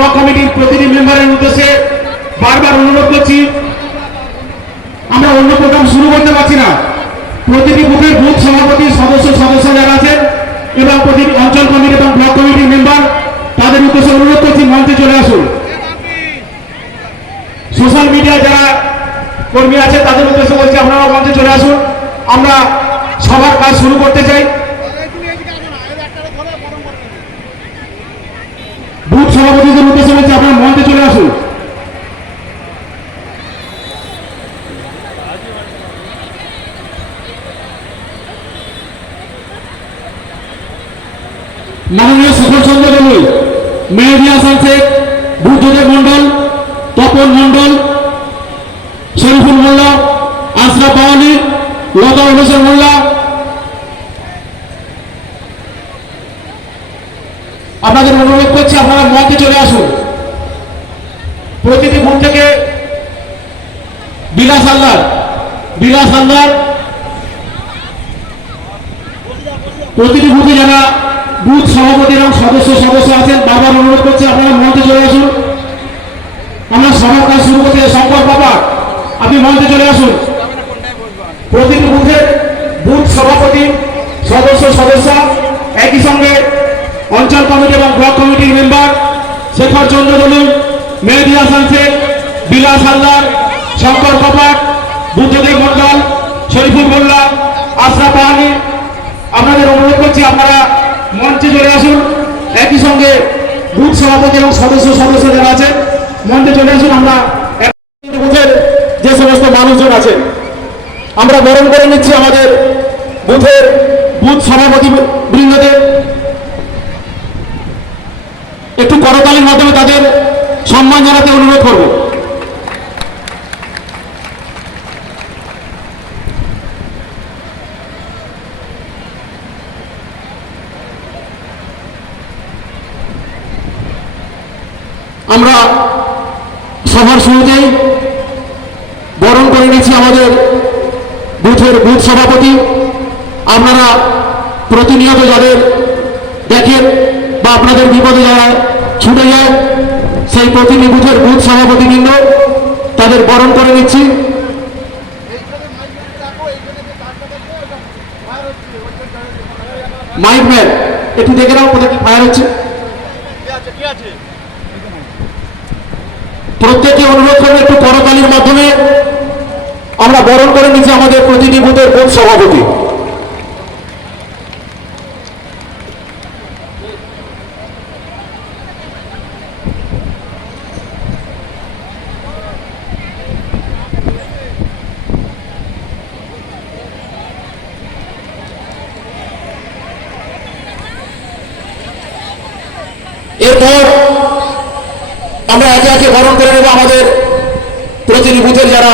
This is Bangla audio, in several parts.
ব্লক কমিটির প্রতিটি মেম্বারের উদ্দেশ্যে বারবার অনুরোধ করছি, আমরা অন্য প্রোগ্রাম শুরু করতে পারছি না। প্রতিটি বুথের বুথ সভাপতি সদস্য যারা আছেন এবং প্রতিটি অঞ্চল কমিটি এবং ব্লক কমিটির মেম্বার, তাদের উদ্দেশ্যে অনুরোধ করছি মঞ্চে চলে আসুন। সোশ্যাল মিডিয়া যারা কর্মী আছে তাদের উদ্দেশ্যে বলছি আপনারা মঞ্চে চলে আসুন, আমরা সবার কাজ শুরু করতে চাই। বুথ সভাপতিদের উদ্দেশ্যে বলছি আপনারা মঞ্চে চলে আসুন। মাননীয় সুফল চন্দ্র দলুই, মেহেদিয়া সালসেক, বুদ্ধদেব মন্ডল, তপন মন্ডল, শরীফুল মোল্লা, আশরাফ আওয়ালি, লতা হোসেন মোল্লা, আপনাদের অনুরোধ করছি আপনারা মঞ্চে চলে আসুন। প্রতিটি বুথ থেকে বিলাস হালদার, প্রতিটি বুথে যারা বুথ সভাপতি এবং সদস্য আছেন, বারবার অনুরোধ করছি আপনারা মঞ্চে চলে আসুন। আমরা সবার কাজ শুরু করতে শঙ্কর বাবা, আপনি মঞ্চে চলে আসুন। প্রতিটি বুথের বুথ সভাপতি সদস্য একই সঙ্গে অঞ্চল কমিটি এবং ব্লক কমিটির মেম্বার শেখর চন্দ্র দলুই, মেহেদিয়া সালসেক, বিলাস হালদার, শঙ্কর কপাট, বুদ্ধদেব মন্ডল, শরীফুল মোল্লা, আশরাফ আলী, আপনাদের অনুরোধ করছি আপনারা মঞ্চে চলে আসুন। একই সঙ্গে বুথ সভাপতি এবং সদস্য যারা আছেন মঞ্চে চলে আসুন। আমরা বুথের যে সমস্ত মানুষজন আছে আমরা বরণ করে নিচ্ছি আমাদের বুথের বুথ সভাপতি বৃন্দদের। একটু করতালির মাধ্যমে তাদের সম্মান জানাতে অনুরোধ করব। আমরা সভার শুরুতেই বরণ করে নিচ্ছি আমাদের বুথের বুথ সভাপতি। আপনারা প্রতিনিয়ত যাদের দেখেন বা আপনাদের বিপদে যারা ছুটে যায়, সেই প্রতিটি বুথের বুথ সভাপতিবৃন্দ তাদের বরণ করে নিচ্ছি। মাইক ম্যান একটু দেখে নাও কোথায় কি ফায়ার হচ্ছে। প্রত্যেকে অনুরোধ করবে একটু করতালির মাধ্যমে আমরা বরণ করে নিচ্ছি আমাদের প্রতিটি বুথের বুথ সভাপতি। এরপর আমরা একে বরণ করে নেব আমাদের প্রতিটি বুথের যারা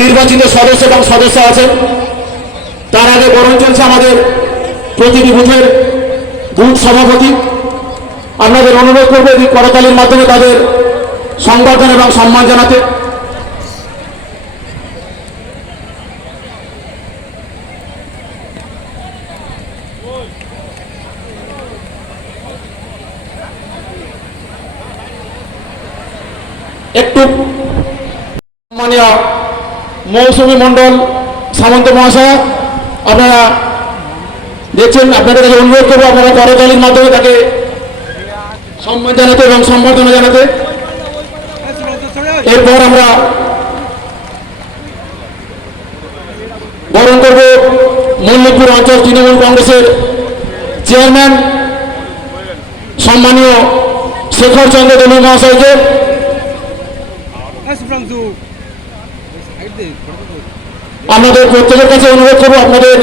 নির্বাচিত সদস্য এবং সদস্য আছেন। তার আগে বরণ চলছে আমাদের প্রতিটি বুথের বুথ সভাপতি। আপনাদের অনুরোধ করবো এই করতালির মাধ্যমে তাদের সংবর্ধনা এবং সম্মান জানাতে। একটু মাননীয় মৌসুমী মন্ডল সামন্ত মহাশয়, আপনারা দেখছেন, আপনাদের কাছে অনুরোধ করবো আপনারা করতালির মাধ্যমে তাকে সম্মান জানাতে এবং সম্বর্ধনা জানাতে। এরপর আমরা বরণ করব মল্লিকপুর অঞ্চল তৃণমূল কংগ্রেসের চেয়ারম্যান সম্মানীয় শেখর চন্দ্র দলুই মহাশয়কে। আপনাদের প্রত্যেকের কাছে অনুরোধ করবো আপনাদের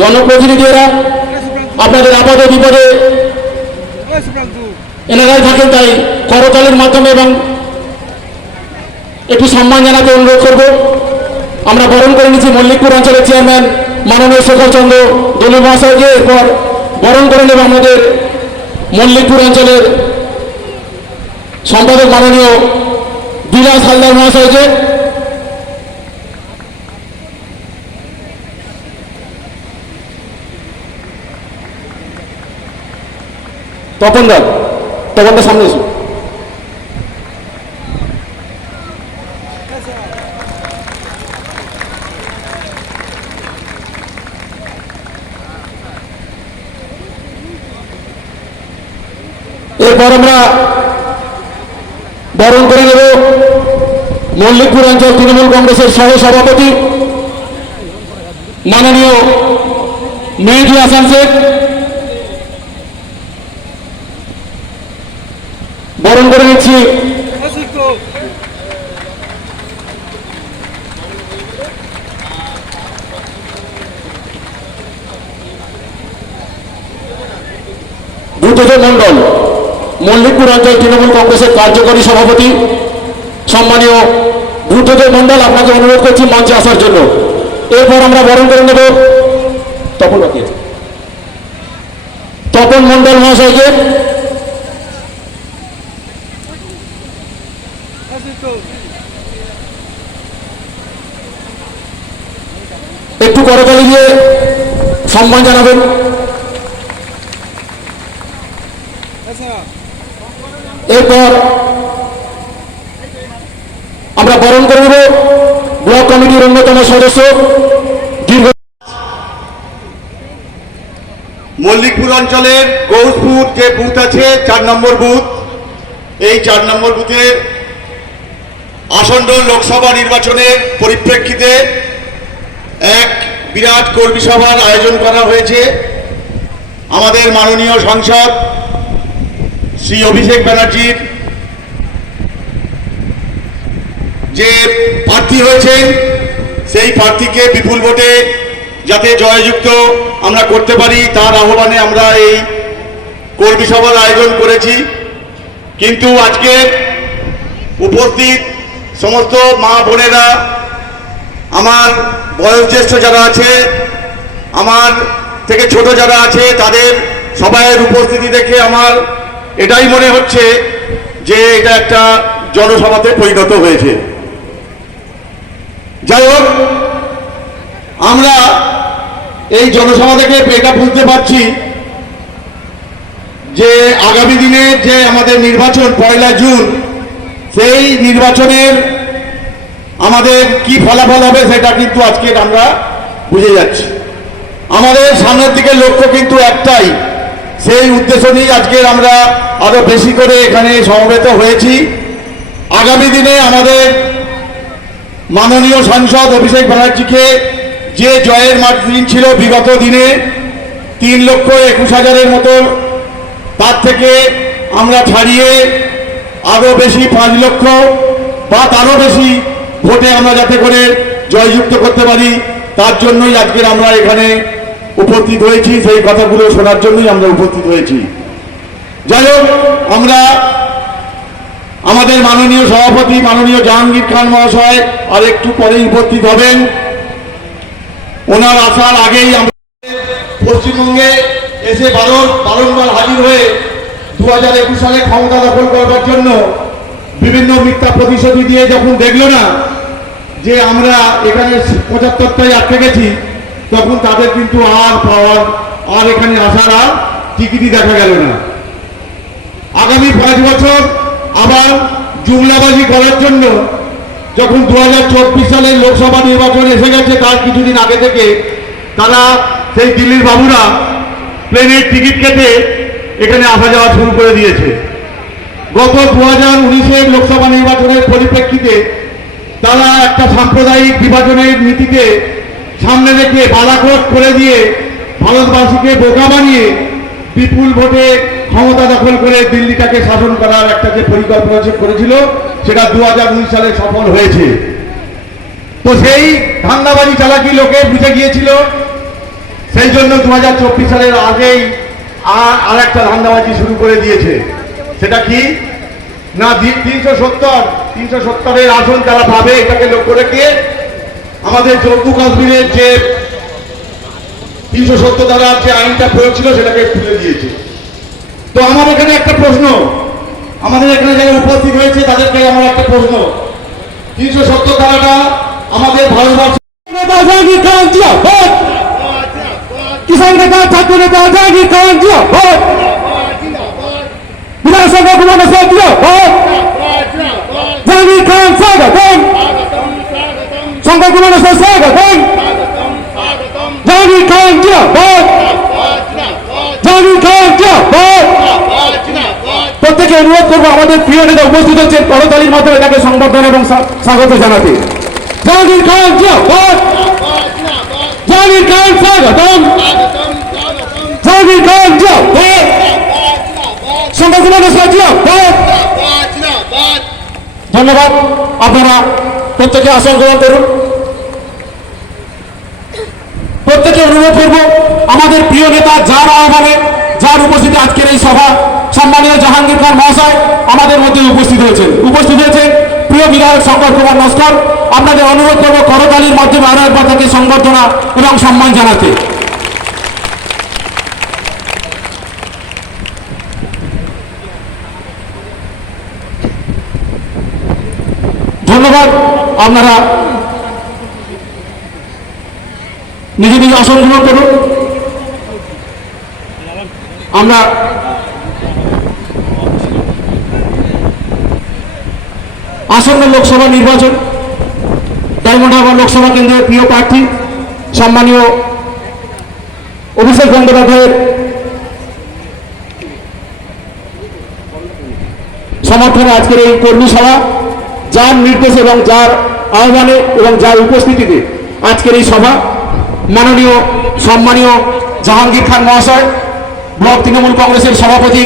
জনপ্রতিনিধিরা আপনাদের আপদে বিপদে এলাকায় থাকেন, তাই করতালির মাধ্যমে এবং একটু সম্মান জানাতে অনুরোধ করব। আমরা বরণ করে নিচ্ছি মল্লিকপুর অঞ্চলের চেয়ারম্যান মাননীয় শেখর চন্দ্র দলুই মহাশয়কে। এরপর বরণ করে নেব আমাদের মল্লিকপুর অঞ্চলের সম্পাদক মাননীয় বিলাস হালদার মহাশয়কে। তপন দা তপনটা সামনে এসো। এরপর আমরা বরণ করে নেব মল্লিকপুর অঞ্চল তৃণমূল কংগ্রেসের সহ সভাপতি মাননীয় মেহেদি হাসান শেখ। বরণ করে নিচ্ছি দ্রুতজয় মণ্ডল, মল্লিকপুর অঞ্চল তৃণমূল কংগ্রেসের কার্যকরী সভাপতি সম্মানীয় দ্রুতজয় মণ্ডল, আপনাকে অনুরোধ করছি মঞ্চে আসার জন্য। এরপর আমরা বরণ করে নেব তপন মণ্ডল মহাশয়কে। একটু করতালি দিয়ে সম্মান জানাবেন। এরপর আমরা বরণ করে নেব ব্লক কমিটির অন্যতম সদস্য দীর্ঘ মল্লিকপুর অঞ্চলের গৌসপুর যে বুথ আছে 4 নম্বর বুথ, এই 4 নম্বর বুথে আসন্ন লোকসভা নির্বাচনের পরিপ্রেক্ষিতে এক বিরাট কর্মী সভার আয়োজন করা হয়েছে। আমাদের মাননীয় সাংসদ শ্রী অভিষেক ব্যানার্জির যে প্রার্থী হয়েছেন সেই প্রার্থীকে বিপুল ভোটে যাতে জয়যুক্ত আমরা করতে পারি তার আহ্বানে আমরা এই কর্মী সভার আয়োজন করেছি। কিন্তু আজকে উপস্থিত সমস্ত মা বোনেরা, আমার বয়োজ্যেষ্ঠ যারা আছে, আমার থেকে ছোট যারা আছে, তাদের সবাইয়ের উপস্থিতি দেখে আমার এটাই মনে হচ্ছে যে এটা একটা জনসভাতে পরিণত হয়েছে। যাই হোক, আমরা এই জনসভা থেকে এটা বুঝতে পারছি যে আগামী দিনে যে আমাদের নির্বাচন 1 জুন, সেই নির্বাচনের আমাদের কি ফলাফল হবে সেটা কিন্তু আজকে আমরা বুঝে যাচ্ছি। আমাদের সামনের দিকে লক্ষ্য কিন্তু একটাই, সেই উদ্দেশ্য নিয়ে আজকে আমরা আরো বেশি করে এখানে সমবেত হয়েছি। আগামী দিনে আমাদের মাননীয় সাংসদ অভিষেক ব্যানার্জিকে যে জয়ের মার্জিন ছিল বিগত দিনে 3,21,000-এর মতো, তার থেকে আমরা ছাড়িয়ে আরো বেশি 5 লক্ষ বা তারও বেশি ভোটে আমরা যাতে করে জয়যুক্ত করতে পারি, তার জন্যই আজকের আমরা এখানে উপস্থিত হয়েছি। সেই কথাগুলো শোনার জন্যই আমরা উপস্থিত হয়েছি। যাই হোক, আমরা আমাদের মাননীয় সভাপতি মাননীয় জাহাঙ্গীর খান মহাশয় আর একটু পরেই উপস্থিত হবেন। ওনার আসার আগেই আমরা পশ্চিমবঙ্গে এসে বারংবার হাজির হয়ে 2021 সালে ক্ষমতা দখল করবার জন্য বিভিন্ন মিথ্যা প্রতিশ্রুতি দিয়ে যখন দেখলো না যে আমরা এখানে 75টাই আটকে গেছি, তখন তাদের কিন্তু আর এখানে আসার আর টিকিটই দেখা গেল না। আগামী 5 বছর আবার জুমলাবাজি করার জন্য যখন 2024 সালের লোকসভা নির্বাচন এসে গেছে, তার কিছুদিন আগে থেকে তারা সেই দিল্লির বাবুরা প্লেনের টিকিট কেটে এখানে আসা যাওয়া শুরু করে দিয়েছে। গত 2019-এর লোকসভা নির্বাচনের পরিপ্রেক্ষিতে তারা একটা সাম্প্রদায়িক বিভাজনের নীতিকে সামনে রেখে বালাকট করে দিয়ে ভারতবাসীকে বোকা বানিয়ে বিপুল ভোটে ক্ষমতা দখল করে দিল্লিটাকে শাসন করার একটা যে পরিকল্পনা করেছিল, সেটা 2019 সালে সফল হয়েছে। তো সেই ধান্দাবাজি চালাকি লোকে বুঝে গিয়েছিল, সেই জন্য 2024 সালের আগেই আর একটা ধান্দাবাজি শুরু করে দিয়েছে। সেটা কি না, 370-এর আসন তারা পাবে, এটাকে লক্ষ্য রেখে আমাদের জম্মু কাশ্মীরের যে 370 দ্বারা যে আইনটা প্রয়োগ ছিল সেটাকে তুলে দিয়েছে। তো আমার এখানে একটা প্রশ্ন, আমাদের এখানে যারা উপস্থিত হয়েছে তাদেরকে আমার একটা প্রশ্ন, 370 ধারাটা আমাদের ভারতবর্ষ কিষান নেতা ঠাকুর নেতা বিধায়ক শঙ্কর কুমার নস্কর জিন্দাবাদ, জাহাঙ্গীর খান স্বাগতম, শঙ্কর কুমার নস্কর স্বাগতম, জাহাঙ্গীর খান জিন্দাবাদ, জাহাঙ্গীর খান জিন্দাবাদ। প্রত্যেকে অনুরোধ করবো আমাদের প্রিয় নেতা উপস্থিত হচ্ছেন, করতালির মাধ্যমে তাকে সংবর্ধনা এবং স্বাগত জানাতে। জাহাঙ্গীর খান জিন্দাবাদ, জাহাঙ্গীর খান স্বাগতম, জাহাঙ্গীর খান জিন্দাবাদ, শঙ্কর কুমার নস্কর জিন্দাবাদ। ধন্যবাদ। আপনারা প্রত্যেকে আসন গ্রহণ করুন। প্রত্যেকে অনুরোধ করবো আমাদের প্রিয় নেতা যার আহ্বানে, যার উপস্থিতি আজকের এই সভা, সম্মানীয় জাহাঙ্গীর খান মহাশয় আমাদের মধ্যে উপস্থিত হয়েছেন প্রিয় বিধায়ক শঙ্কর কুমার নস্কর। আপনাদের অনুরোধ করবো করতালির মাধ্যমে আরো একবার তাকে সংবর্ধনা এবং সম্মান জানাতে। ধন্যবাদ। আপনারা নিজে নিজে আসন গ্রহণ করুন। আমরা আসন্ন লোকসভা নির্বাচন, ডায়মন্ড হারবার লোকসভা কেন্দ্রের প্রিয় প্রার্থী সম্মানীয় অভিষেক বন্দ্যোপাধ্যায়ের সমর্থনে আজকের এই কর্মী সভা, যার নির্দেশে এবং যার আহ্বানে এবং যার উপস্থিতিতে আজকের এই সভা, মাননীয় সম্মানীয় জাহাঙ্গীর খান মহাশয়, ব্লক তৃণমূল কংগ্রেসের সভাপতি,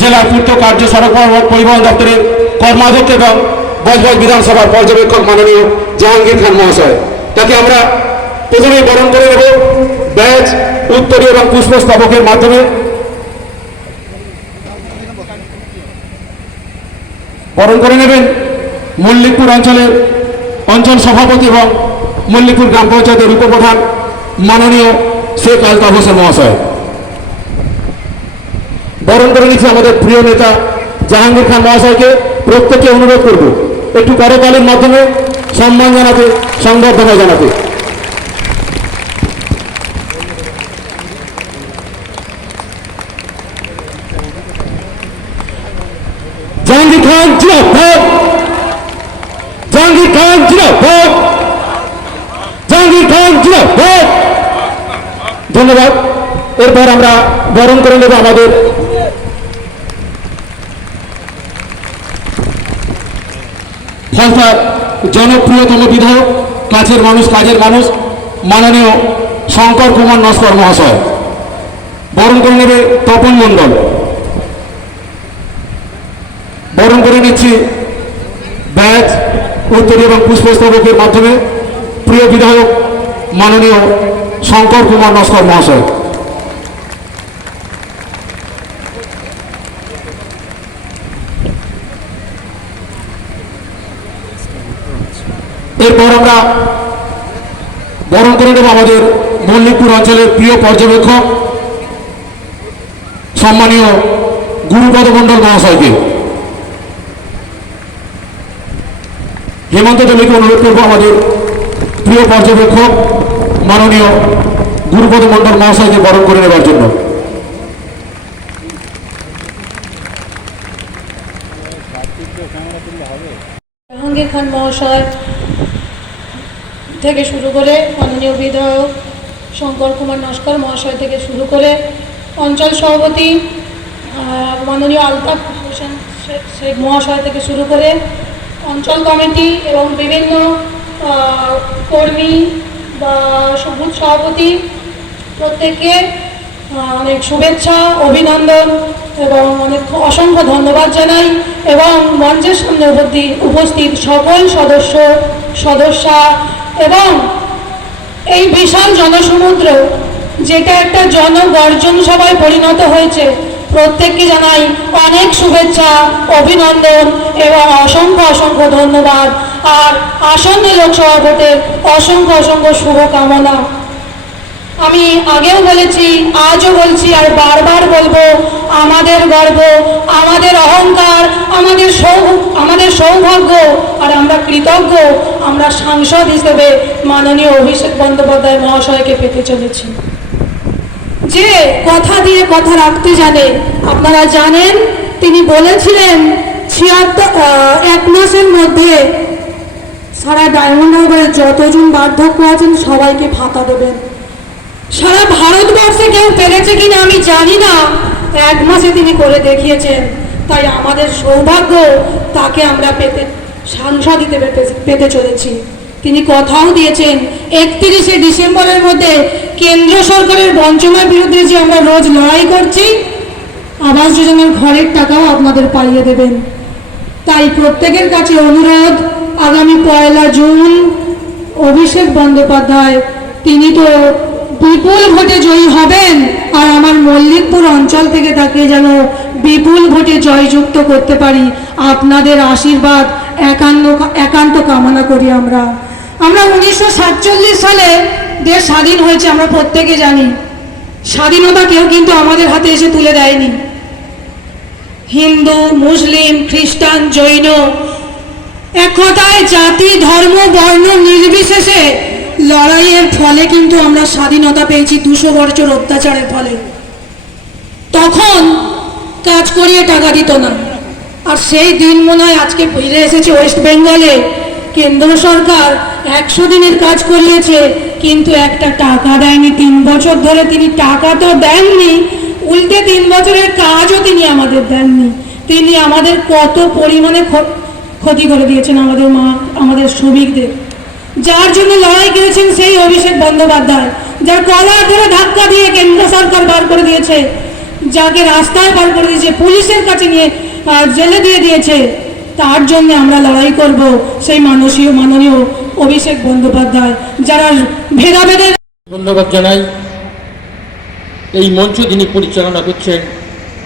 জেলা পূর্ত কার্য সড়ক পরিবহন দপ্তরের কর্মাধ্যক্ষ এবং বজবজ বিধানসভার পর্যবেক্ষক মাননীয় জাহাঙ্গীর খান মহাশয়, তাকে আমরা প্রথমেই বরণ করে নেব ব্যাজ, উত্তরী এবং পুষ্পস্তবকের মাধ্যমে। বরণ করে নেবেন মল্লিকপুর অঞ্চলের অঞ্চল সভাপতি এবং মল্লিকপুর গ্রাম পঞ্চায়েতের উপপ্রধান মাননীয় শেখ আলতাফ হোসেন মহাশয়। বরণ করে নিচ্ছি আমাদের প্রিয় নেতা জাহাঙ্গীর খান মহাশয়কে। প্রত্যেককে অনুরোধ করব একটু করতালির মাধ্যমে সম্মান জানাতে, সংবর্ধনা জানাতে। জাহাঙ্গীর খান জিন্দাবাদ, জাহাঙ্গীর খান জিন্দাবাদ, জাহাঙ্গীর খান জিন্দাবাদ। ধন্যবাদ। এরপর আমরা বরণ করে নেব আমাদের ফলতার জনপ্রিয়তম বিধায়ক, কাছের মানুষ, কাজের মানুষ, মাননীয় শঙ্কর কুমার নস্কর মহাশয়। বরণ করে নেবে তপন মণ্ডল। বরণ করে নিচ্ছি ব্যাজ, উত্তরী এবং পুষ্পস্তবকের মাধ্যমে প্রিয় বিধায়ক মাননীয় শঙ্কর কুমার নস্কর মহাশয়। এরপর আমরা বরণ করে নেব আমাদের মল্লিকপুর অঞ্চলের প্রিয় পর্যবেক্ষক সম্মানীয় গুরুপদ মণ্ডল মহাশয়কে। হেমন্ত দেবীকে অনুরোধ করবো আমাদের প্রিয় পর্যবেক্ষক মাননীয় গুরুপদ মণ্ডল মহাশয়কে বরণ করে নেবার জন্য। জাহাঙ্গীর খান মহাশয় থেকে শুরু করে মাননীয় বিধায়ক শঙ্কর কুমার নস্কর মহাশয় থেকে শুরু করে অঞ্চল সভাপতি মাননীয় আলতাফ হোসেন শেখ মহাশয় থেকে শুরু করে অঞ্চল কমিটি এবং বিভিন্ন কর্মী বা বুথ সভাপতি, প্রত্যেককে অনেক শুভেচ্ছা, অভিনন্দন এবং অনেক অসংখ্য ধন্যবাদ জানাই। এবং মঞ্চের সামনে উপস্থিত সকল সদস্যা এবং এই বিশাল জনসমুদ্র যেটা একটা জনগর্জন সভায় পরিণত হয়েছে, প্রত্যেককে জানাই অনেক শুভেচ্ছা, অভিনন্দন এবং অসংখ্য ধন্যবাদ। আর আসন্ন লোকসভা ভোটের অসংখ্য শুভকামনা। আমি আগেও বলেছি, আজও বলছি, আর বারবার বলবো, আমাদের গর্ব, আমাদের অহংকার, আমাদের সৌভাগ্য, আর আমরা কৃতজ্ঞ, আমরা সাংসদ হিসেবে মাননীয় অভিষেক বন্দ্যোপাধ্যায় মহাশয়কে পেতে চলেছি, যে কথা দিয়ে কথা রাখতে জানে। আপনারা জানেন তিনি বলেছিলেন এক মাসের মধ্যে সারা ডায়মন্ড হারবারে যতজন বার্ধক্য আছেন সবাইকে ভাতা দেবেন। সারা ভারতবর্ষে কেউ পেরেছে কিনা আমি জানি না, এক মাসে তিনি করে দেখিয়েছেন। তাই আমাদের সৌভাগ্য তাকে আমরা সাংসদিতে পেতে চলেছি। তিনি কথাও দিয়েছেন 31শে ডিসেম্বরের মধ্যে কেন্দ্র সরকারের বঞ্চনার বিরুদ্ধে যে আমরা রোজ লড়াই করছি, আবাস যোজনার ঘরের টাকাও আপনাদের পাইয়ে দেবেন। তাই প্রত্যেকের কাছে অনুরোধ, আগামী 1 জুন অভিষেক বন্দ্যোপাধ্যায় তিনি তো বিপুল ভোটে জয়ী হবেন, আর আমার মল্লিকপুর অঞ্চল থেকে তাকে যেন বিপুল ভোটে জয়যুক্ত করতে পারি, আপনাদের আশীর্বাদ একান্ত কামনা করি। আমরা 1947 সালে দেশ স্বাধীন হয়েছে, আমরা প্রত্যেকে জানি। স্বাধীনতা কেউ কিন্তু আমাদের হাতে এসে তুলে দেয়নি। হিন্দু, মুসলিম, খ্রিস্টান, জৈন, এক কথায় জাতি, ধর্ম, বর্ণ নির্বিশেষে লড়াইয়ের ফলে কিন্তু আমরা স্বাধীনতা পেয়েছি 200 বছর অত্যাচারের ফলে। তখন কাজ করিয়ে টাকা দিত না, আর সেই দিন মনে হয় আজকে ফিরে এসেছে ওয়েস্ট বেঙ্গলে। কেন্দ্র সরকার 100 দিনের কাজ করিয়েছে, কিন্তু একটা টাকা দেয়নি। 3 বছর ধরে তিনি টাকা তো দেননি, উল্টে 3 বছরের কাজও তিনি আমাদের দেননি। তিনি আমাদের কত পরিমাণে ক্ষতি করে দিয়েছেন আমাদের শ্রমিকদের, যার জন্য লড়াই করেছেন সেই অভিষেক বন্দ্যোপাধ্যায়, যার কলার ধরে ধাক্কা দিয়ে কেন্দ্র সরকার বার করে দিয়েছে, যাকে রাস্তায় বার করে দিয়েছে, পুলিশের কাছে নিয়ে জেলে দিয়ে দিয়েছে। তার জন্য আমরা লড়াই করব সেই মাননীয় অভিষেক বন্দ্যোপাধ্যায়, যারা ভেদাভেদের। ধন্যবাদ জানাই। এই মঞ্চ যিনি পরিচালনা করছেন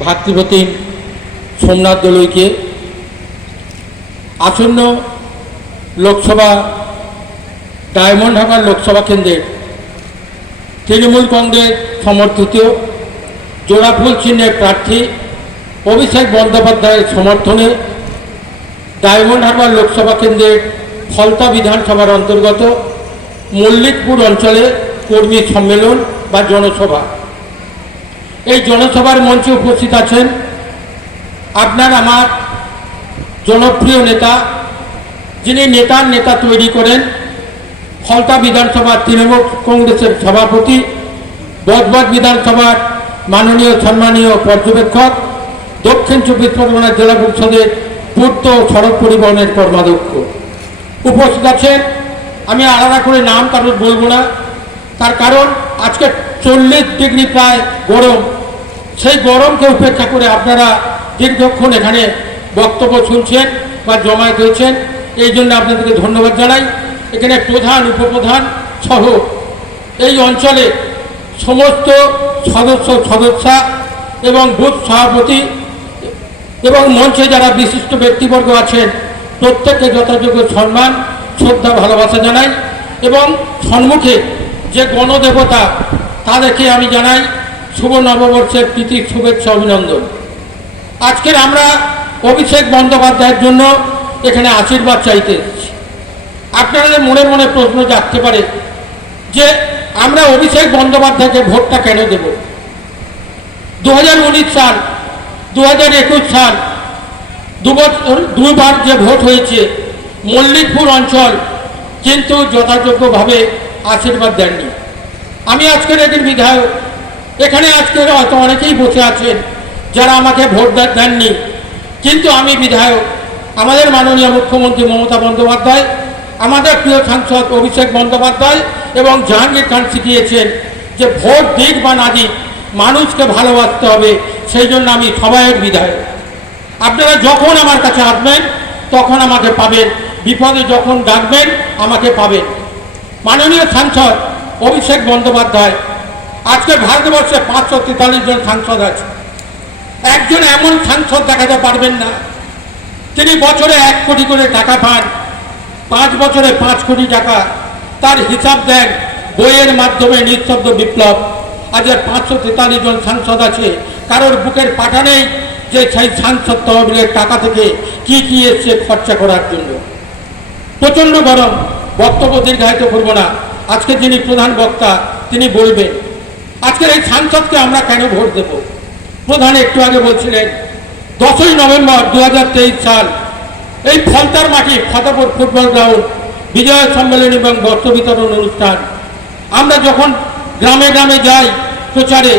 ভাতৃপ্রতিম সোমনাথ দলুইকে। আসন্ন লোকসভা ডায়মন্ড হারবার লোকসভা কেন্দ্রের তৃণমূল কংগ্রেস সমর্থিত জোড়াফুল চিহ্নের প্রার্থী অভিষেক বন্দ্যোপাধ্যায়ের সমর্থনে ডায়মন্ড হারবার লোকসভা কেন্দ্রের ফলতা বিধানসভার অন্তর্গত মল্লিকপুর অঞ্চলে কর্মী সম্মেলন বা জনসভা। এই জনসভার মঞ্চে উপস্থিত আছেন আপনার আমার জনপ্রিয় নেতা, যিনি নেতার নেতা তৈরি করেন, ফলতা বিধানসভার তৃণমূল কংগ্রেসের সভাপতি, বজবজ বিধানসভার মাননীয় সম্মানীয় পর্যবেক্ষক, দক্ষিণ 24 পরগনা জেলা পরিষদের পূর্ত সড়ক পরিবহনের কর্মাধ্যক্ষ। উপস্থিত আছেন, আমি আলাদা করে নাম কারোর বলবো না, তার কারণ আজকে 40 ডিগ্রি প্রায় গরম। সেই গরমকে উপেক্ষা করে আপনারা দীর্ঘক্ষণ এখানে বক্তব্য শুনছেন বা জমায়েত হয়েছেন, এই জন্য আপনাদেরকে ধন্যবাদ জানাই। এখানে প্রধান, উপপ্রধান সহ এই অঞ্চলে সমস্ত সদস্যা এবং বুথ সভাপতি এবং মঞ্চে যারা বিশিষ্ট ব্যক্তিবর্গ আছেন প্রত্যেককে যথাযোগ্য সম্মান, শ্রদ্ধা, ভালোবাসা জানাই। এবং সম্মুখে যে গণদেবতা তাদেরকে আমি জানাই শুভ নববর্ষের প্রীতি, শুভেচ্ছা, অভিনন্দন। আজকের আমরা অভিষেক বন্দ্যোপাধ্যায়ের জন্য এখানে আশীর্বাদ চাইতে এসেছি। আপনাদের মনে মনে প্রশ্ন জাগতে পারে যে আমরা অভিষেক বন্দ্যোপাধ্যায়কে ভোটটা কেন দেব? 2019 সাল, 2021 সাল দুবার যে ভোট হয়েছে, মল্লিকপুর অঞ্চল কিন্তু যথাযোগ্যভাবে আশীর্বাদ দেননি। আমি আজকের এদের বিধায়ক, এখানে আজকের হয়তো অনেকেই বসে আছেন যারা আমাকে ভোট দেননি, কিন্তু আমি বিধায়ক। আমাদের মাননীয় মুখ্যমন্ত্রী মমতা বন্দ্যোপাধ্যায়, আমাদের প্রিয় সাংসদ অভিষেক বন্দ্যোপাধ্যায় এবং জাহাঙ্গীর খান শিখিয়েছেন যে ভোট দিক বা না দিক মানুষকে ভালোবাসতে হবে। সেই জন্য আমি সবাইয়ের বিধায়ক। আপনারা যখন আমার কাছে আসবেন তখন আমাকে পাবেন, বিপদে যখন ডাকবেন আমাকে পাবেন। মাননীয় সাংসদ অভিষেক বন্দ্যোপাধ্যায়, আজকে ভারতবর্ষে 543 জন সাংসদ আছে, একজন এমন সাংসদ দেখাতে পারবেন না তিনি বছরে 1 কোটি করে টাকা পান, 5 বছরে 5 কোটি টাকা। তার হিসাব দেন বইয়ের মাধ্যমে নিঃশব্দ বিপ্লব। আজ 543 জন সাংসদ আছে, কারোর বুকের পাটা নেই যে সেই সাংসদ তহবিলের টাকা থেকে কি কি এসছে খরচা করার জন্য। প্রচণ্ড গরম, বক্তব্য দীর্ঘায়িত করব না। আজকে যিনি প্রধান বক্তা তিনি বলবেন আজকের এই সাংসদকে আমরা কেন ভোট দেব। প্রধান একটু আগে বলছিলেন 10ই নভেম্বর 2023 সাল এই ফলতার মাটি ফতেপুর ফুটবল গ্রাউন্ড বিজয় সম্মেলন এবং বস্ত্র বিতরণ অনুষ্ঠান। আমরা যখন গ্রামে গ্রামে যাই প্রচারে,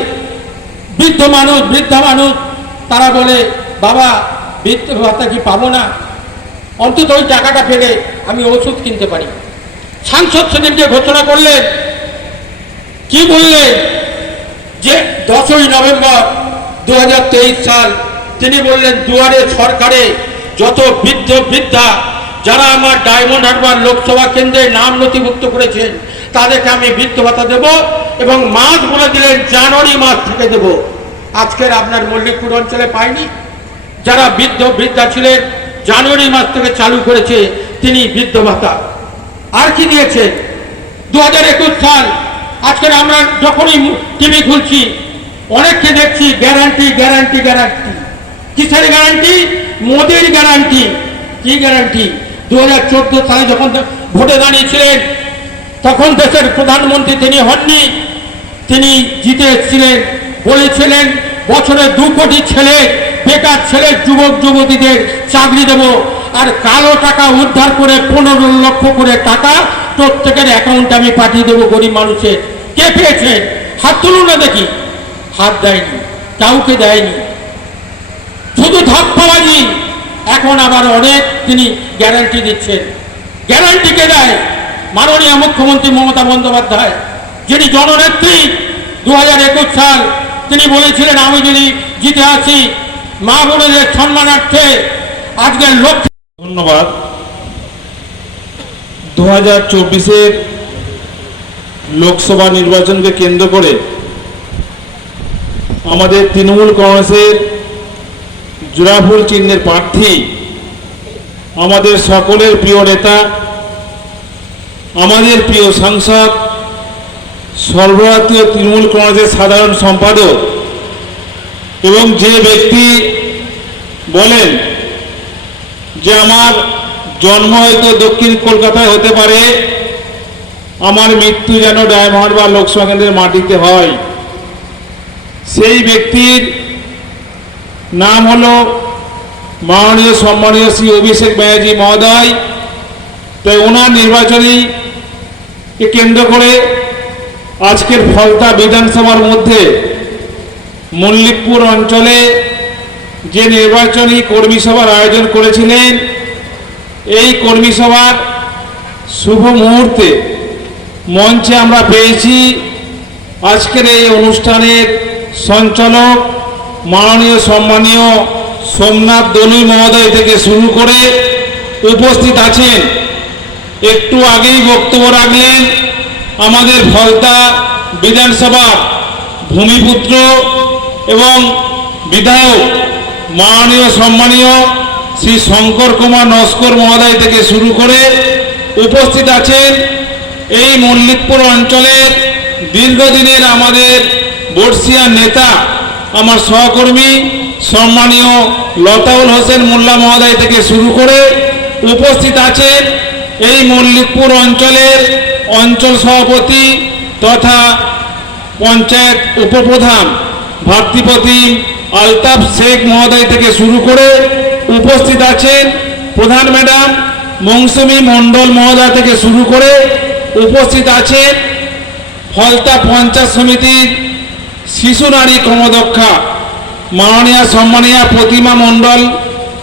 বৃদ্ধা মানুষ তারা বলে, বাবা বৃদ্ধ ভাতা কি পাবো না? অন্তত ওই টাকাটা পেলে আমি ওষুধ কিনতে পারি। সাংসদ সেদিনকে ঘোষণা করলেন, কি বললেন, যে 10ই নভেম্বর 2023 সাল তিনি বললেন, দুয়ারে সরকারে যত বৃদ্ধা যারা আমার ডায়মন্ড হারবার লোকসভা কেন্দ্রে নাম নথিভুক্ত করেছেন তাদেরকে আমি বৃদ্ধ ভাতা দেব, এবং মাস বলে দিলেন জানুয়ারি মাস থেকে দেব। আজকের আপনার মল্লিকপুর অঞ্চলে পাইনি, যারা বৃদ্ধা ছিলেন জানুয়ারি মাস থেকে চালু করেছে তিনি বৃদ্ধ ভাতা। আর কি দিয়েছেন? 2021 সাল, আজকের আমরা যখনই টিভি খুলছি অনেককে দেখছি গ্যারান্টি গ্যারান্টি গ্যারান্টি। কিসের গ্যারান্টি? মোদির গ্যারান্টি। কি গ্যারান্টি? 2014 সালে যখন ভোটে দাঁড়িয়েছিলেন তখন দেশের প্রধানমন্ত্রী তিনি হননি, তিনি জিতে এসেছিলেন, বলেছিলেন বছরে 2 কোটি ছেলে, বেকার ছেলে, যুবক যুবতীদের চাকরি দেব, আর কালো টাকা উদ্ধার করে 15 লক্ষ করে টাকা প্রত্যেকের অ্যাকাউন্টে আমি পাঠিয়ে দেবো গরিব মানুষের। কে পেয়েছেন? হাত তুলুন না দেখি। হাত দেয়নি, কাউকে দেয়নি, শুধু ধাপ্পাবাজি। এখন আবার অনেক তিনি গ্যারান্টি দিচ্ছেন। গ্যারান্টি কে দেয়? মাননীয় মুখ্যমন্ত্রী মমতা বন্দ্যোপাধ্যায়, যিনি জননেত্রী। 2021 সাল তিনি বলেছিলেন, আমি যদি জিতে আসি মা বোনেদের সম্মানার্থে আজকের লক্ষ্য। ধন্যবাদ। 2024-এর লোকসভা নির্বাচনকে কেন্দ্র করে আমাদের তৃণমূল কংগ্রেসের জোড়াফুল চিহ্নের প্রার্থী, আমাদের সকলের প্রিয় নেতা, আমাদের প্রিয় সাংসদ, সর্বভারতীয় তৃণমূল কংগ্রেসের সাধারণ সম্পাদক, এবং যে ব্যক্তি বলেন যে আমার জন্ম হয়তো দক্ষিণ কলকাতায় হতে পারে, আমার মৃত্যু যেন ডায়মন্ড বা লোকসভা কেন্দ্রের মাটিতে হয়, সেই ব্যক্তির নাম হলো মাননীয় সম্মানীয় শ্রী অভিষেক ব্যানার্জি মহোদয়। তাই ওনার নির্বাচনীকে কেন্দ্র করে আজকের ফলতা বিধানসভার মধ্যে মল্লিকপুর অঞ্চলে যে নির্বাচনী কর্মী সভার আয়োজন করেছিলেন, এই কর্মী সভার শুভ মুহূর্তে মঞ্চে আমরা পেয়েছি আজকের এই অনুষ্ঠানের সঞ্চালক মাননীয় সম্মানীয় সোমনাথ দলুই মহোদয় থেকে শুরু করে উপস্থিত আছেন। একটু আগেই বক্তব্য রাখলেন আমাদের ফলতা বিধানসভার ভূমিপুত্র এবং বিধায়ক মাননীয় সম্মানীয় শ্রী শঙ্কর কুমার নস্কর মহোদয় থেকে শুরু করে উপস্থিত আছেন এই মল্লিকপুর অঞ্চলের দীর্ঘদিনের আমাদের বর্ষিয়ার নেতা, আমার সহকর্মী সম্মানীয় লতাউল হোসেন মোল্লা মহোদয় থেকে শুরু করে উপস্থিত আছেন এই মল্লিকপুর অঞ্চলের অঞ্চল সভাপতি তথা পঞ্চায়েত উপপ্রধান ভাতৃপতি আলতাফ শেখ মহোদয় থেকে শুরু করে উপস্থিত আছেন প্রধান ম্যাডাম মৌসুমী মণ্ডল মহোদয় থেকে শুরু করে উপস্থিত আছেন ফলতা পঞ্চায়েত সমিতির শিশু নারী কর্মদক্ষা মাননীয় সম্মানীয়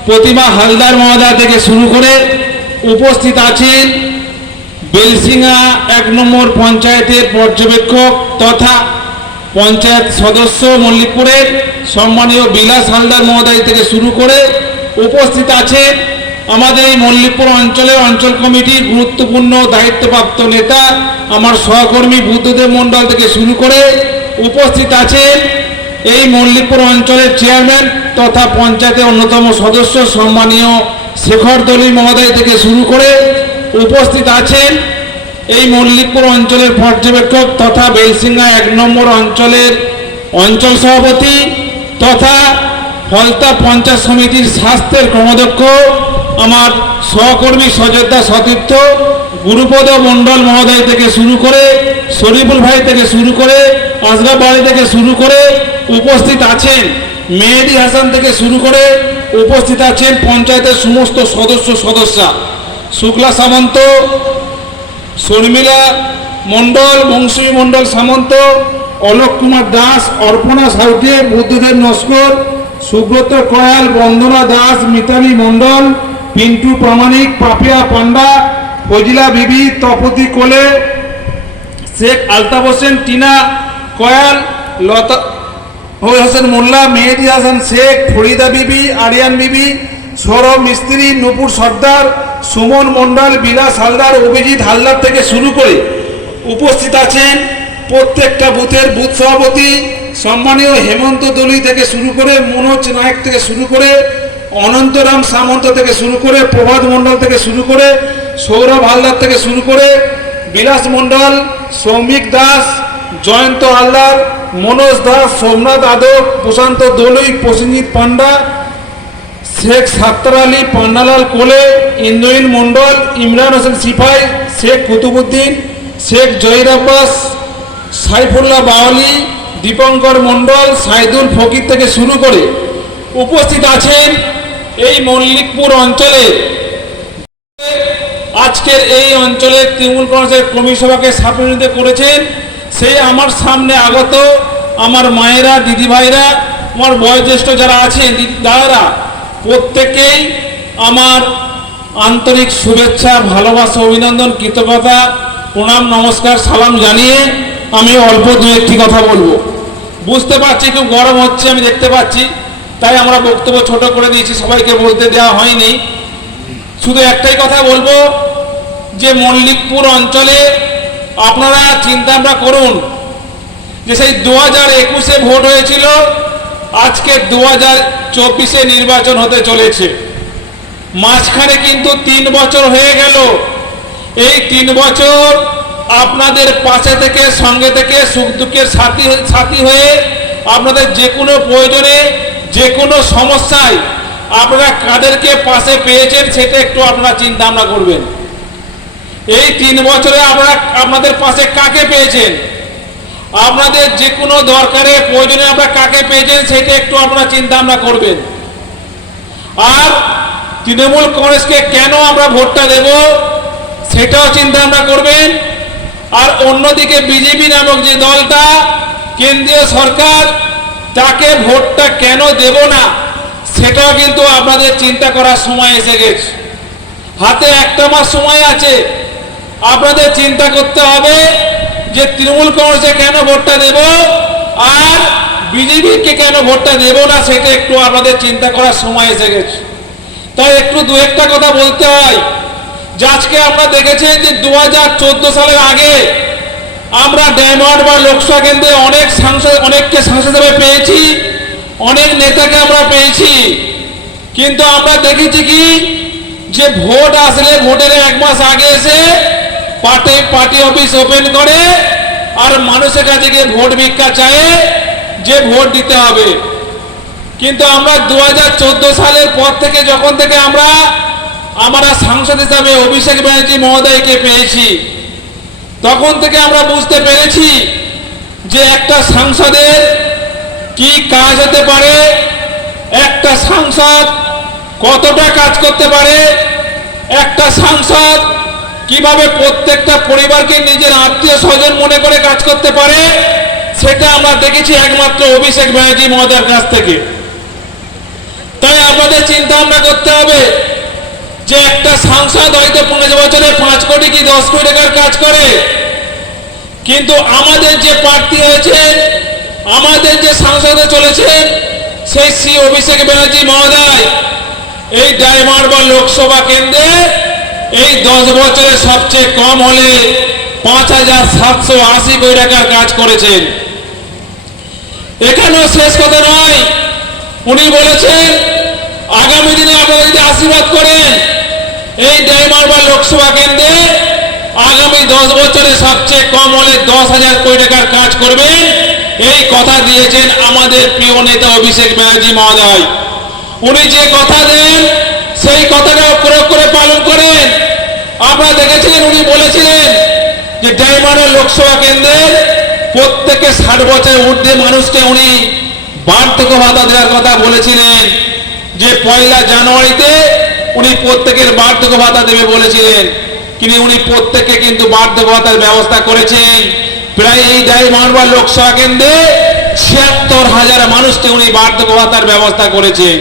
প্রতিমা হালদার মহোদয় থেকে শুরু করে উপস্থিত আছেন বেলসিংহা 1 নম্বর পঞ্চায়েতের পর্যবেক্ষক তথা পঞ্চায়েত সদস্য মল্লিকপুরের সম্মানীয় বিলাস হালদার মহোদয় থেকে শুরু করে উপস্থিত আছেন আমাদের এই মল্লিকপুর অঞ্চলের অঞ্চল কমিটির গুরুত্বপূর্ণ দায়িত্বপ্রাপ্ত নেতা আমার সহকর্মী বুদ্ধদেব মণ্ডল থেকে শুরু করে উপস্থিত আছেন এই মল্লিকপুর অঞ্চলের চেয়ারম্যান তথা পঞ্চায়েতের অন্যতম সদস্য সম্মানীয় শেখর দলুই মহোদয় থেকে শুরু করে উপস্থিত আছেন এই মল্লিকপুর অঞ্চলের পর্যবেক্ষক তথা বেলসিংহা 1 নম্বর অঞ্চলের অঞ্চল সভাপতি তথা ফলতা পঞ্চায়েত সমিতির স্বাস্থ্যের কর্মদক্ষ আমার সহকর্মী সযোদ্ধা সতীর্থ গুরুপদ মণ্ডল মহোদয় থেকে শুরু করে শরীফুল ভাই থেকে শুরু করে আশরাফ বাড়ি থেকে শুরু করে উপস্থিত আছেন মেহেদি হাসান থেকে শুরু করে উপস্থিত আছেন পঞ্চায়েতের সমস্ত সদস্যা শুক্লা সামন্ত, শর্মিলা মণ্ডল, বংশী মণ্ডল সামন্ত, অলোক কুমার দাস, অর্পণা সাউটে, বুদ্ধদেব নস্কর, সুব্রত কয়াল, বন্দনা দাস, মিতালি মণ্ডল, পিন্টু প্রামাণিক, পাপিয়া পান্ডা, ফজিলা বিবি, তপতি কোলে, শেখ আলতাফ হোসেন, টিনা কয়াল, লতা হোসেন মোল্লা, মেহেদি হাসান শেখ, ফরিদা বিবি, আরিয়ান বিবি, সৌরভ মিস্ত্রি, নূপুর সর্দার, সুমন মণ্ডল, বিলাস হালদার, অভিজিৎ হালদার থেকে শুরু করে উপস্থিত আছেন প্রত্যেকটা বুথের বুথ সভাপতি, সম্মানীয় হেমন্ত দলি থেকে শুরু করে, মনোজ নায়ক থেকে শুরু করে, অনন্তরাম সামন্ত থেকে শুরু করে, প্রভাত মণ্ডল থেকে শুরু করে, সৌরভ হালদার থেকে শুরু করে, বিলাস মণ্ডল, সৌমিক দাস, জয়ন্ত হালদার, মনোজ দাস, সোমনাথ আদক, প্রশান্ত দলুই, প্রসেনজিৎ পান্ডা, শেখ সাত্তার আলী, পান্নালাল কোলে, ইন্দ্রনীল মণ্ডল, ইমরান হোসেন সিপাই, শেখ কুতুবুদ্দিন, শেখ জহির আব্বাস, সাইফুল্লাহ বাওয়ালি, দীপঙ্কর মণ্ডল, সাইদুল ফকির থেকে শুরু করে উপস্থিত আছেন এই মল্লিকপুর অঞ্চলে আজকের এই অঞ্চলের তৃণমূল কংগ্রেসের কর্মী সভাকে সাফল্যতে করেছেন। সেই আমার সামনে আগত আমার মায়েরা, দিদিভাইরা, আমার বয়োজ্যেষ্ঠ যারা আছেন দাদারা, প্রত্যেকেই আমার আন্তরিক শুভেচ্ছা, ভালোবাসা, অভিনন্দন, কৃতজ্ঞতা, প্রণাম, নমস্কার, সালাম জানিয়ে আমি অল্প দু একটি কথা বলবো। বুঝতে পারছি খুব গরম হচ্ছে, আমি দেখতে পাচ্ছি, তাই আমরা বক্তব্য ছোট করে দিয়েছি, সবাইকে বলতে দেওয়া হয়নি। শুধু একটাই কথা বলবো যে মল্লিকপুর অঞ্চলে আপনারা চিন্তা ভাবনা করুন যে সেই 2021-এ ভোট হয়েছিল, আজকে 2024-এ নির্বাচন হতে চলেছে। মাঝখানে কিন্তু 3 বছর হয়ে গেল। এই 3 বছর আপনাদের পাশে থেকে, সঙ্গে থেকে, সুখ দুঃখের সাথী হয়ে আপনাদের যে কোনো প্রয়োজনে, যে কোনো সমস্যায় আপনারা কাদেরকে পাশে পেয়েছেন সেটা একটু আপনারা চিন্তা ভাবনা করবেন। এই 3 বছরে আপনারা আপনাদের পাশে কাকে পেয়েছেন, আপনাদের যে কোনো দরকারে প্রয়োজনে আপনারা কাকে পেয়েছেন সেটা একটু আপনারা চিন্তা ভাবনা করবেন। আর তৃণমূল কংগ্রেসকে কেন আমরা ভোটটা দেব সেটাও চিন্তা ভাবনা করবেন। আর অন্যদিকে বিজেপি নামক যে দলটা, কেন্দ্রীয় সরকার, তাকে ভোটটা কেন দেব না সেটাও কিন্তু আপনাদের চিন্তা করার সময় এসে গেছে। হাতে 1 মাস সময় আছে, আপনাদের চিন্তা করতে হবে যে তৃণমূল কংগ্রেসে কেন ভোটটা দেব আর বিজেপিকে কেন ভোটটা দেব না, সেটা একটু আপনাদের চিন্তা করার সময় এসে গেছে। তাই একটু দু একটা কথা বলতে হয় যে আজকে আমরা দেখেছেন যে 2014 সালের আগে আমরা ডায়মন্ড বা লোকসভা কেন্দ্রে অনেককে সাংসদ হিসেবে পেয়েছি, অনেক নেতাকে আমরা পেয়েছি, কিন্তু আমরা দেখেছি কি যে ভোট আসলে ভোটের 1 মাস আগে এসে পার্টি অফিস ওপেন করে আর মানুষের কাছে গিয়ে ভোট ভিক্ষা চায় যে ভোট দিতে হবে। কিন্তু আমরা 2014 সালের পর থেকে, যখন থেকে আমরা সাংসদ হিসাবে অভিষেক ব্যানার্জি মহোদয়কে পেয়েছি, তখন থেকে আমরা বুঝতে পেরেছি যে একটা সাংসদের কি কাজ হতে পারে, একটা সাংসদ কতটা কাজ করতে পারে, একটা সাংসদ কিভাবে প্রত্যেকটা পরিবারকে নিজের আত্মীয় স্বজন মনে করে কাজ করতে পারে, সেটা আমরা দেখেছি একমাত্র অভিষেক ব্যানার্জি মহোদয়ের কাছ থেকে। তাই আমাদের চিন্তা ভাবনা করতে হবে যে একটা সাংসদ হয়তো 5 বছরে 5 কোটি কি 10 কোটি টাকার কাজ করে, কিন্তু আমাদের যে প্রার্থী হয়েছেন, আমাদের যে সাংসদ চলেছেন, সেই শ্রী অভিষেক ব্যানার্জি মহোদয় এই ডায়মন্ড বা লোকসভা কেন্দ্রে এই 10 বছরে সবচেয়ে কম হলে 5780 কোটি টাকার কাজ করেছেন। এখানেও শেষ কথা নয়, উনি বলেছেন আগামী দিনে আপনারা যদি আশীর্বাদ করেন এই ডায়মন্ড বা লোকসভা কেন্দ্রে আগামী 10 বছরে সবচেয়ে কম হলে 10,000 কোটি টাকার কাজ করবেন। এই কথা দিয়েছেন আমাদের প্রিয় নেতা অভিষেক ব্যানার্জি মহোদয়। উনি যে কথা দেন সেই কথাটা প্রয়োগ করে পালন করেন। আপনারা দেখেছিলেন উনি বলেছিলেন যে ডায়মন্ড লোকসভা কেন্দ্রের প্রত্যেকে 60 বছরের ঊর্ধ্বে মানুষকে উনি বার্ধক্য ভাতা দেওয়ার কথা বলেছিলেন, যে 1 জানুয়ারিতে উনি প্রত্যেকের বার্ধক্য ভাতা দেবে বলেছিলেন, কিন্তু উনি প্রত্যেককে কিন্তু বার্ধক্য ভাতার ব্যবস্থা করেছেন। প্রায় এই ডায়মন্ডবাজার লোকসভা কেন্দ্রে ৭৬,০০০ মানুষকে উনি বার্ধক্য ভাতার ব্যবস্থা করেছেন।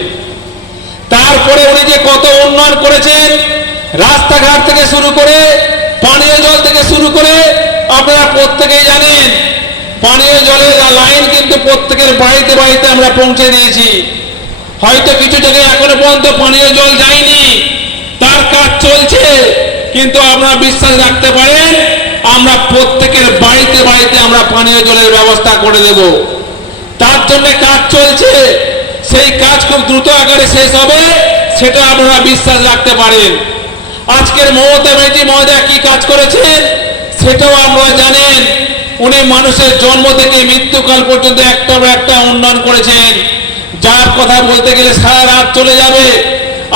তারপরে উনি যে কত উন্নয়ন করেছেন, রাস্তাঘাট থেকে শুরু করে পানীয় জল থেকে শুরু করে, আপনারা প্রত্যেকেই জানেন পানীয় জলের লাইন কিন্তু প্রত্যেকের বাড়িতে বাড়িতে আমরা পৌঁছে দিয়েছি। হয়তো কিছু জায়গায় এখনো পর্যন্ত পানীয় জল যায়নি, তার কাজ চলছে, কিন্তু আপনারা বিশ্বাস রাখতে পারেন আমরা প্রত্যেকের বাড়িতে বাড়িতে আমরা পানীয় জলের ব্যবস্থা করে দেব। তার জন্য কাজ চলছে, সেই কাজ খুব দ্রুত আকারে শেষ হবে, সেটা আপনারা বিশ্বাস রাখতে পারেন। আজকের মমতা ব্যানার্জি মহোদয় কি কাজ করেছেন সেটাও আপনারা জানেন। উনি মানুষের জন্ম থেকে মৃত্যুকাল পর্যন্ত একটা পর একটা উন্নয়ন করেছেন, যার কথা বলতে গেলে সারা রাত চলে যাবে।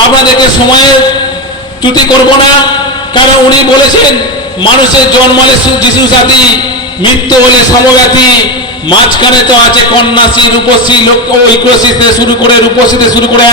আপনাদেরকে সময়ের ত্রুটি করব না, কারণ উনি বলেছেন মানুষের জন্মালে যিশু সাথী, মৃত্যু হলে সমব্যাথী, মাঝখানে তো আছে কন্যাশ্রী, রূপশ্রী, ঐক্যশ্রী থেকে শুরু করে রূপশ্রী থেকে শুরু করে